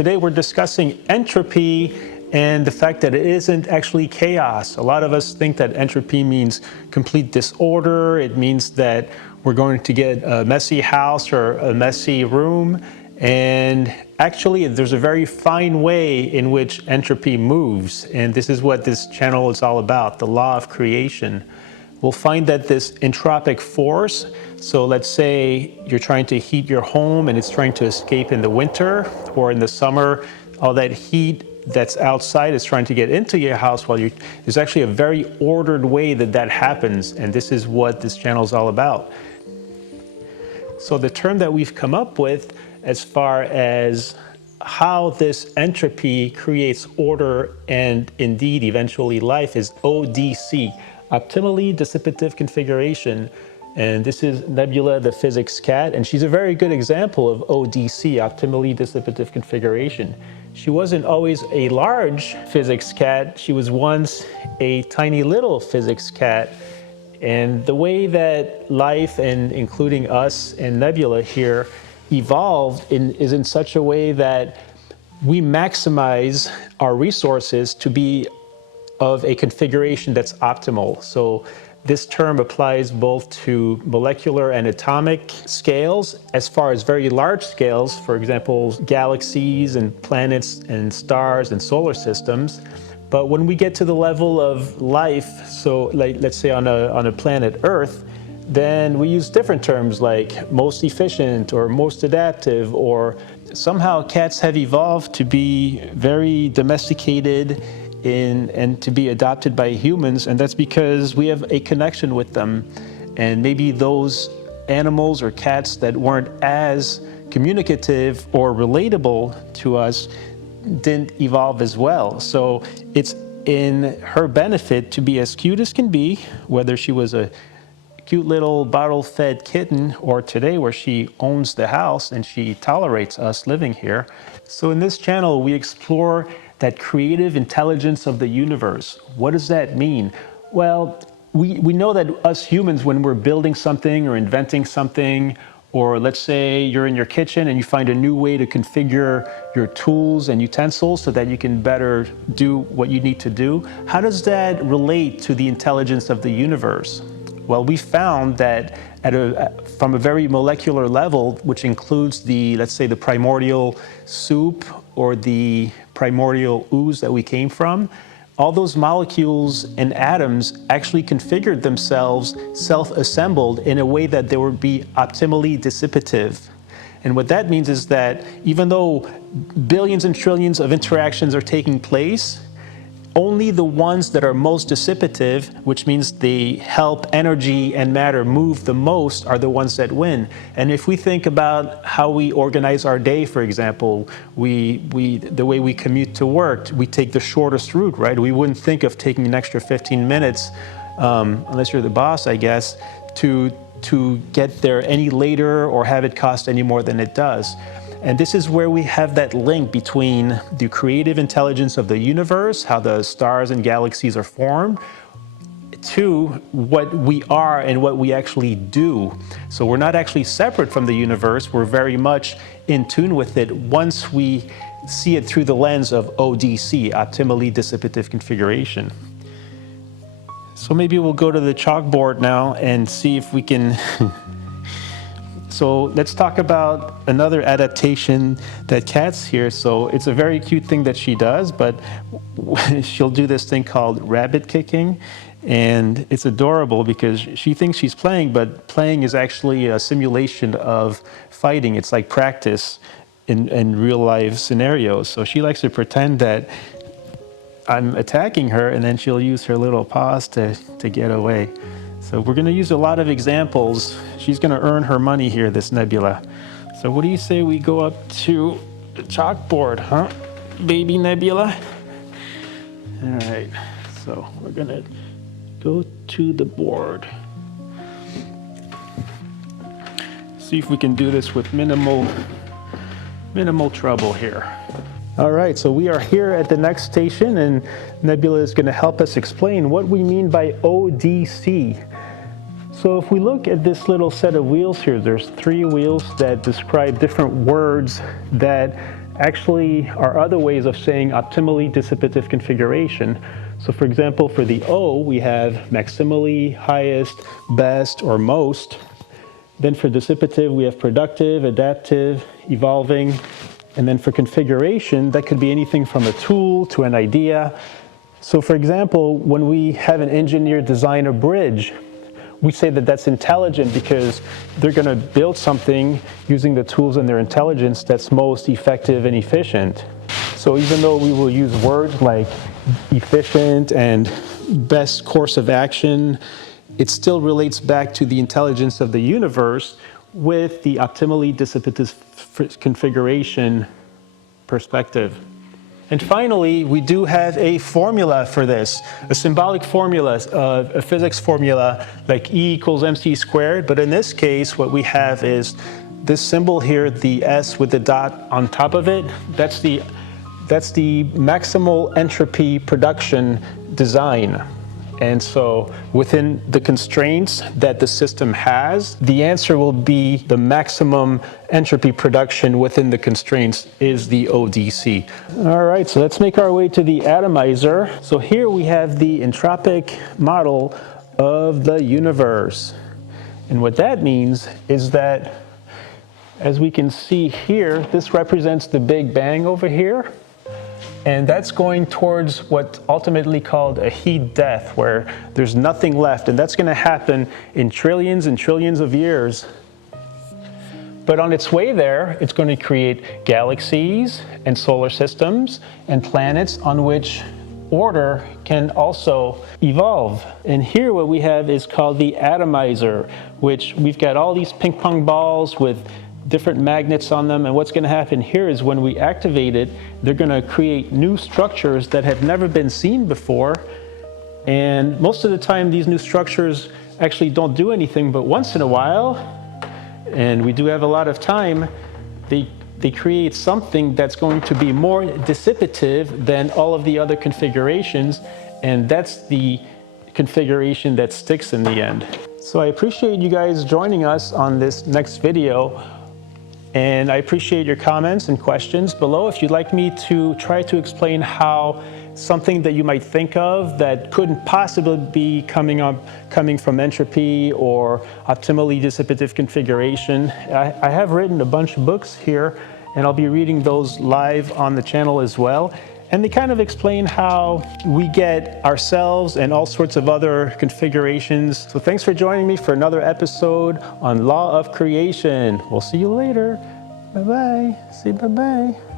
today we're discussing entropy and the fact that it isn't actually chaos. A lot of us think that entropy means complete disorder. It means that we're going to get a messy house or a messy room. And actually, there's a very fine way in which entropy moves. And this is what this channel is all about, the law of creation. We'll find that this entropic force, so let's say you're trying to heat your home and it's trying to escape in the winter, or in the summer, all that heat that's outside is trying to get into your house while there's actually a very ordered way that that happens. And this is what this channel is all about. So the term that we've come up with as far as how this entropy creates order and indeed eventually life is ODC, Optimally Dissipative Configuration. And this is Nebula the Physics Cat, and she's a very good example of ODC, Optimally Dissipative Configuration. She wasn't always a large physics cat, she was once a tiny little physics cat. And the way that life, and including us and Nebula here, evolved is in such a way that we maximize our resources to be of a configuration that's optimal. So this term applies both to molecular and atomic scales, as far as very large scales, for example, galaxies and planets and stars and solar systems. But when we get to the level of life, so like, let's say on a planet Earth, then we use different terms like most efficient or most adaptive, or somehow cats have evolved to be very domesticated and to be adopted by humans, and that's because we have a connection with them. And maybe those animals or cats that weren't as communicative or relatable to us didn't evolve as well. So it's in her benefit to be as cute as can be, whether she was a cute little bottle-fed kitten or today where she owns the house and she tolerates us living here. So in this channel, we explore that creative intelligence of the universe. What does that mean? Well, we know that us humans, when we're building something or inventing something, or let's say you're in your kitchen and you find a new way to configure your tools and utensils so that you can better do what you need to do, how does that relate to the intelligence of the universe? Well, we found that from a very molecular level, which includes the, let's say, the primordial soup or the primordial ooze that we came from, all those molecules and atoms actually configured themselves, self-assembled in a way that they would be optimally dissipative. And what that means is that even though billions and trillions of interactions are taking place, only the ones that are most dissipative, which means they help energy and matter move the most, are the ones that win. And if we think about how we organize our day, for example, the way we commute to work, we take the shortest route, right? We wouldn't think of taking an extra 15 minutes, unless you're the boss, I guess, to get there any later or have it cost any more than it does. And this is where we have that link between the creative intelligence of the universe, how the stars and galaxies are formed, to what we are and what we actually do. So we're not actually separate from the universe, we're very much in tune with it once we see it through the lens of ODC, Optimally Dissipative Configuration. So maybe we'll go to the chalkboard now and see if we can So let's talk about another adaptation that Kat's here. So it's a very cute thing that she does, but she'll do this thing called rabbit kicking. And it's adorable because she thinks she's playing, but playing is actually a simulation of fighting. It's like practice in real life scenarios. So she likes to pretend that I'm attacking her, and then she'll use her little paws to get away. So we're going to use a lot of examples. She's going to earn her money here, this Nebula. So what do you say we go up to the chalkboard, huh, baby Nebula? All right, so we're going to go to the board. See if we can do this with minimal trouble here. All right, so we are here at the next station, and Nebula is going to help us explain what we mean by ODC. So if we look at this little set of wheels here, there's 3 wheels that describe different words that actually are other ways of saying optimally dissipative configuration. So for example, for the O, we have maximally, highest, best, or most. Then for dissipative, we have productive, adaptive, evolving. And then for configuration, that could be anything from a tool to an idea. So for example, when we have an engineer design a bridge, we say that that's intelligent because they're going to build something using the tools and their intelligence that's most effective and efficient. So even though we will use words like efficient and best course of action, it still relates back to the intelligence of the universe with the optimally dissipative configuration perspective. And finally, we do have a formula for this, a symbolic formula, a physics formula like E equals mc squared. But in this case, what we have is this symbol here, the S with the dot on top of it. That's the maximal entropy production design. And so within the constraints that the system has, the answer will be the maximum entropy production within the constraints is the ODC. All right, so let's make our way to the Atomizer. So here we have the entropic model of the universe. And what that means is that, as we can see here, this represents the Big Bang over here. And that's going towards what's ultimately called a heat death, where there's nothing left. And that's going to happen in trillions and trillions of years. But on its way there, it's going to create galaxies and solar systems and planets on which order can also evolve. And here what we have is called the Atomizer, which we've got all these ping pong balls with different magnets on them, and what's going to happen here is when we activate it, they're going to create new structures that have never been seen before. And most of the time these new structures actually don't do anything, but once in a while, and we do have a lot of time, they create something that's going to be more dissipative than all of the other configurations, and that's the configuration that sticks in the end. So I appreciate you guys joining us on this next video. And I appreciate your comments and questions below. If you'd like me to try to explain how something that you might think of that couldn't possibly be coming from entropy or optimally dissipative configuration, I have written a bunch of books here, and I'll be reading those live on the channel as well. And they kind of explain how we get ourselves and all sorts of other configurations. So thanks for joining me for another episode on Law of Creation. We'll see you later. Bye-bye. Say bye-bye.